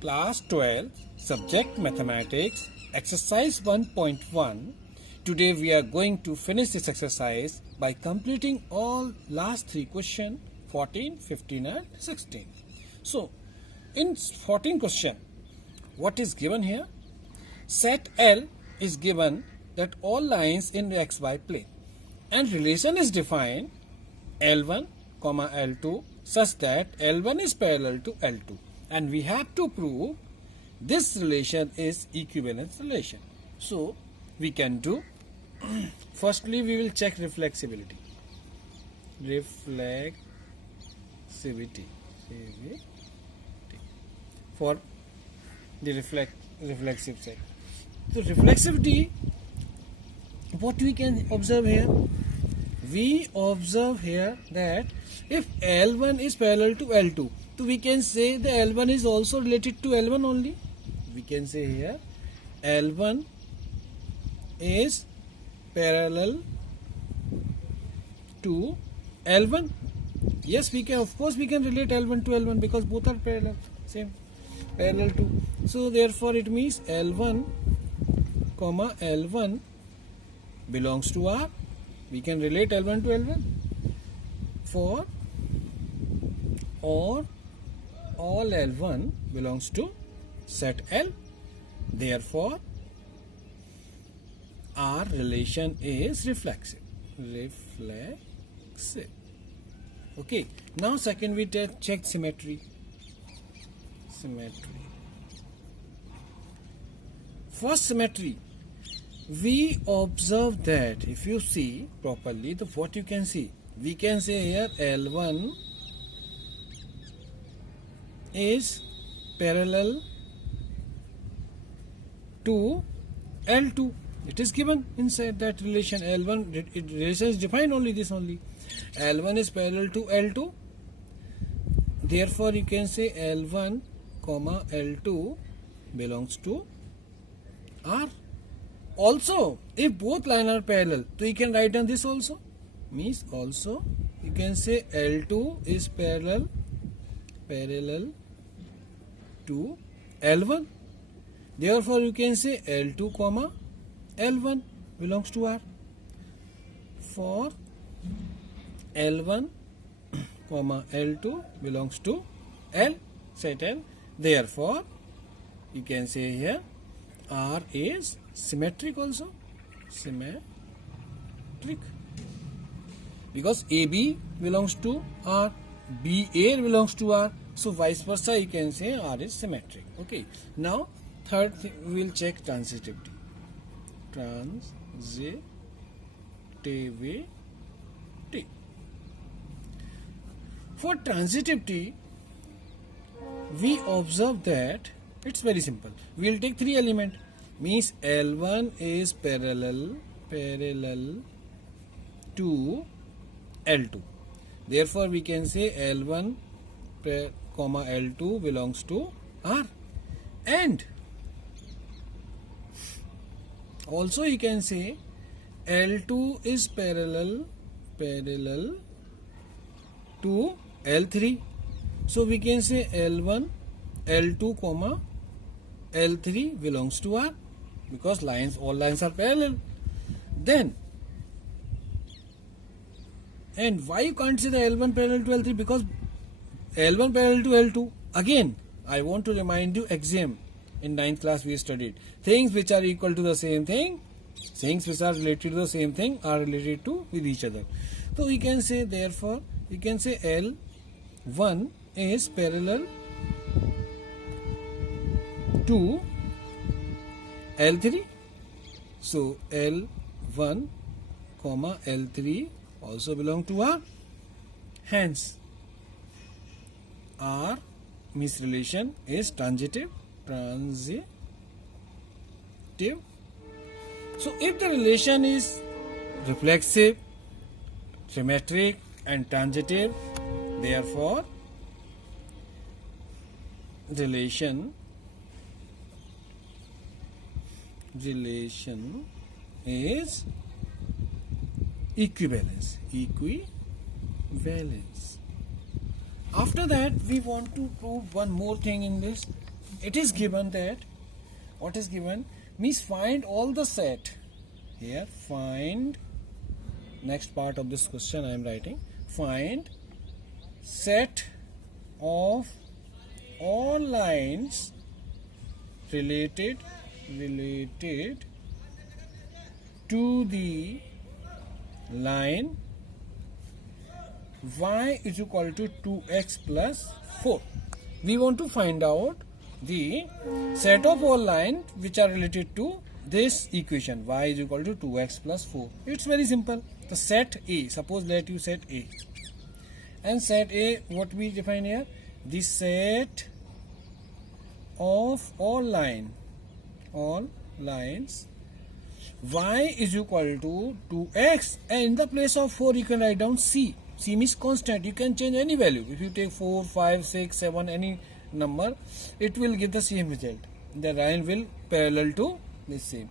Class 12, Subject Mathematics, Exercise 1.1. Today we are going to finish this exercise by completing all last three questions, 14, 15 and 16. So, in 14 question, what is given here? Set L is given that all lines in the xy plane and relation is defined L1, L2 such that L1 is parallel to L2. And we have to prove this relation is equivalence relation. So we can do firstly we will check reflexivity. For the reflexive side. So reflexivity, what we can observe here? We observe here that if L1 is parallel to L2, so we can say the L1 is also related to L1 only. We can say here L1 is parallel to L1. Yes, we can, of course we can relate L1 to L1 because both are parallel, same, parallel to. So therefore it means L1, L1 belongs to R. We can relate L1 to L1 for or all L1 belongs to set L. Therefore, our relation is reflexive. Okay. Now second we check symmetry. First symmetry. We observe that if you see properly, the what you can see, we can say here L1 is parallel to L2. It is given inside that relation L1. Relation is defined only this only. L1 is parallel to L2. Therefore, you can say L1, L2 belongs to R. Also, if both lines are parallel, so you can write down this also. Means also you can say L2 is parallel to L1. Therefore, you can say L2, L1 belongs to R. For L1, L2 belongs to L, set L. Therefore, you can say here R is symmetric also. Symmetric. Because AB belongs to R, BA belongs to R. So vice versa, you can say R is symmetric. Okay. Now third thing, we will check transitivity. For transitivity, we observe that it's very simple. We will take three elements. Means L1 is parallel to L2. Therefore, we can say L1, L2 belongs to R. And also you can say L2 is parallel to L3. So we can say L1, L2, L3 belongs to R because all lines are parallel. Then, and why you can't say the L1 parallel to L3? Because L1 parallel to L2. Again, I want to remind you exam. In 9th class we studied. Things which are equal to the same thing, things which are related to the same thing are related to with each other. So we can say therefore, we can say L1 is parallel to L3. So L1, L3 also belong to R. Hence, R means relation is transitive. So if the relation is reflexive, symmetric and transitive, therefore relation is equivalence. After that, we want to prove one more thing in this. it is given that, what is given means find all the set. Here find, next part of this question I am writing, find set of all lines related to the line y is equal to 2x plus 4. We want to find out the set of all lines which are related to this equation, y is equal to 2x plus 4. It's very simple. The set A, suppose let you set A, and set A, what we define here, the set of all lines y is equal to 2x, and in the place of 4 you can write down c. C means constant. You can change any value. If you take 4, 5, 6, 7, any number, it will give the same result. The line will parallel to the same.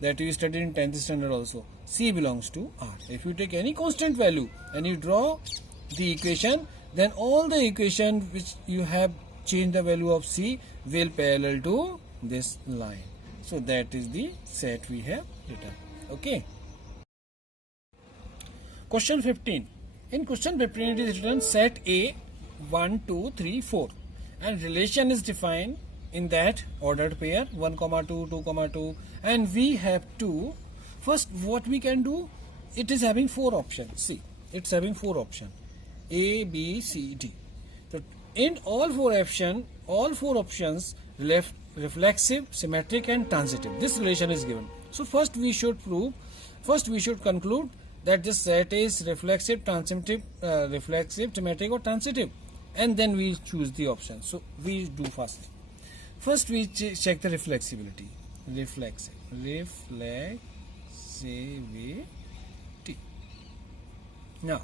That you studied in 10th standard also. C belongs to R. If you take any constant value and you draw the equation, then all the equation which you have changed the value of C will parallel to this line. So that is the set we have written. Okay. Question 15. In question 15 it is written set A 1, 2, 3, 4 and relation is defined in that ordered pair 1, 2, 2, 2, and we have to, first what we can do, it is having 4 options. See, it's having 4 options A, B, C, D. So in all 4 options reflexive, symmetric and transitive, this relation is given. So first we should conclude that this set is reflexive, transitive, symmetric or transitive, and then we choose the option. So we do first we check the reflexivity. Reflexivity. Now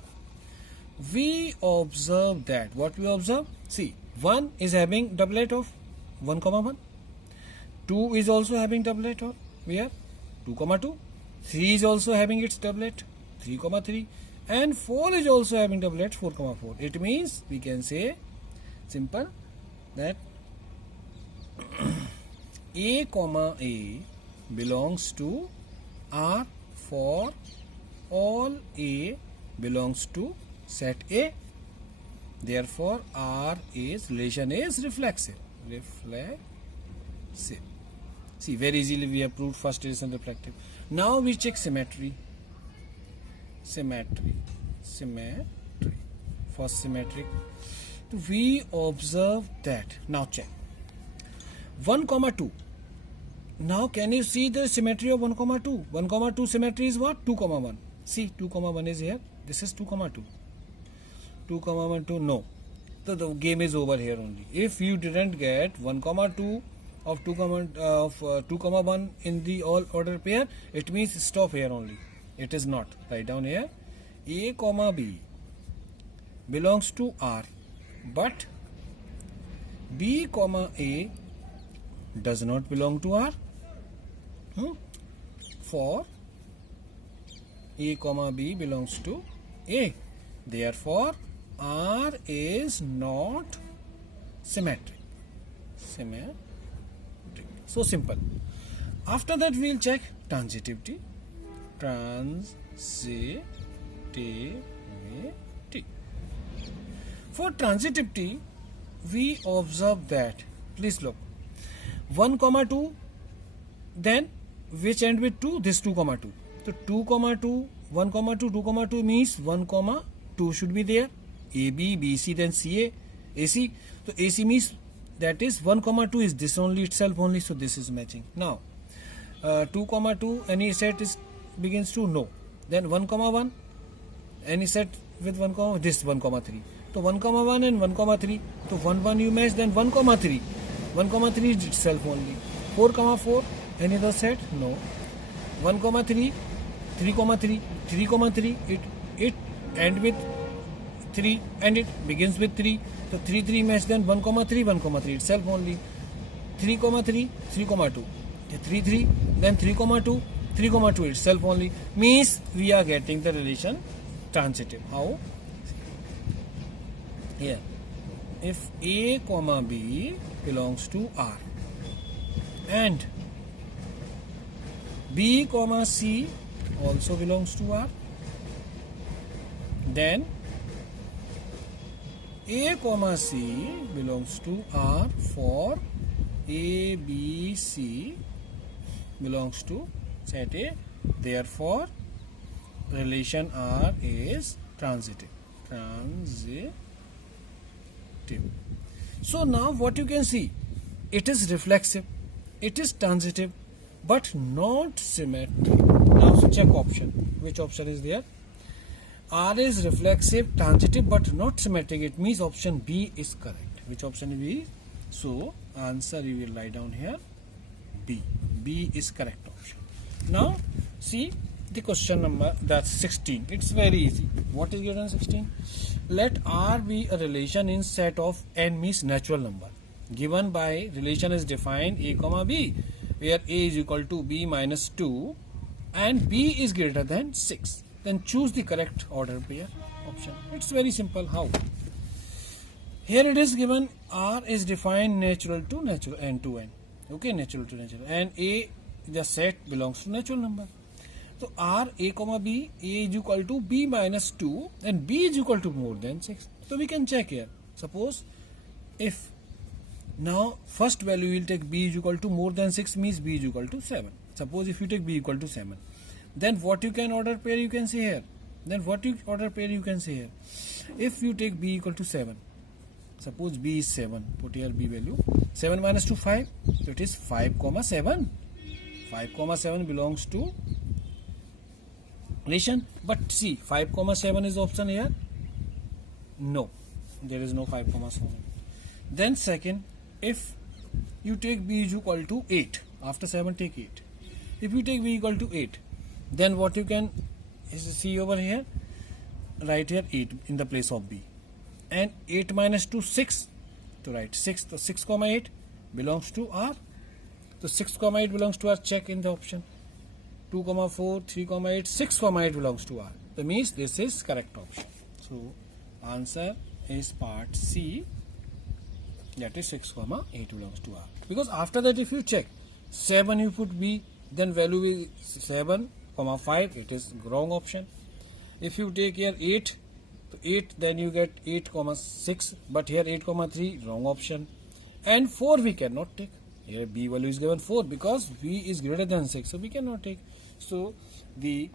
we observe that, what we observe, see, 1 is having doublet of 1, 1, 2 is also having doublet of, we have 2, 2, 3 is also having its doublet 3, 3, and 4 is also having doublet 4, 4. It means we can say simple that A, belongs to R for all A belongs to set A. Therefore, relation is reflexive. See, very easily we have proved first relation reflective. Now we check symmetry. First symmetric. We observe that. Now check 1, 2. Now can you see the symmetry of 1, 2? 1, 2 symmetry is what? 2, 1. See, 2, 1 is here. This is 2, 2. 2, 1, 2. No. So the game is over here only. If you didn't get 1, 2 of 2, 1 in the all order pair, it means stop here only. It is not. Write down here. A, B belongs to R, but B, A does not belong to R. For A, B belongs to A. Therefore, R is not symmetric. So simple. After that, we will check transitivity. For transitivity, we observe that. Please look. 1, 2. Then which end with 2? This 2, 2. So 2, 2, 1, 2, 2, 2 means 1, 2 should be there. AB, BC, then CA, AC. So AC means that is 1, 2 is this only itself only. So this is matching. Now 2, 2 any set is begins to no. Then 1, 1 any set with 1, this 1, 3. So 1, 1 and 1, 3. So 1, 1 you match, then 1, 3. 1, 3 is itself only. 4, 4 any other set? No. 1, 3, 3, 3, 3, 3. It end with 3 and it begins with 3. So 3, 3 match, then 1, 3, 1, 3 itself only. 3, 3, 3, 2. 3, 3, then 3, 2, 3, 2 itself only. Means we are getting the relation transitive. How? Here, if A, B belongs to R, and B comma C also belongs to R. Then A comma C belongs to R for A, B, C belongs to set A. Therefore, relation R is transitive. So now what you can see, it is reflexive, it is transitive, but not symmetric. Now check option. Which option is there? R is reflexive, transitive, but not symmetric. It means option B is correct. Which option is B? So answer you will write down here B. B is correct option. Now see the question number, that's 16. It's very easy. What is given 16? Let R be a relation in set of n means natural number. Given by relation is defined A comma B, where A is equal to B minus 2 and B is greater than 6. Then choose the correct order pair option. It's very simple. How? Here it is given R is defined natural to natural, n to n. Okay, natural to natural. And A, the set belongs to natural number. So R A comma B, A is equal to B minus 2 and B is equal to more than 6. So we can check here. Suppose if now first value you will take B is equal to more than 6 means B is equal to 7. Suppose if you take B equal to 7. Then what you can order pair you can say here. Then what you order pair you can say here. If you take B equal to 7. Suppose B is 7. Put here B value. 7 minus 2 5. So it is 5 comma 7. 5 comma 7 belongs to relation. But see 5 comma 7 is option here. No. There is no 5 comma 7. Then second, if you take B is equal to 8. After 7 take 8. If you take B equal to 8. Then what you can see over here, write here 8 in the place of B, and 8 minus 2 6, to write 6. So 6 comma 8 belongs to R. So 6 comma 8 belongs to R. Check in the option. 2 comma 4, 3 comma 8, 6 comma 8 belongs to R. That means this is correct option. So answer is part C, that is 6 comma 8 belongs to R. Because after that if you check 7 you put B, then value is 7 comma 5, it is wrong option. If you take here 8, so 8, then you get 8 comma 6, but here 8 comma 3, wrong option. And 4 we cannot take. Here B value is given 4 because B is greater than 6, so we cannot take. So the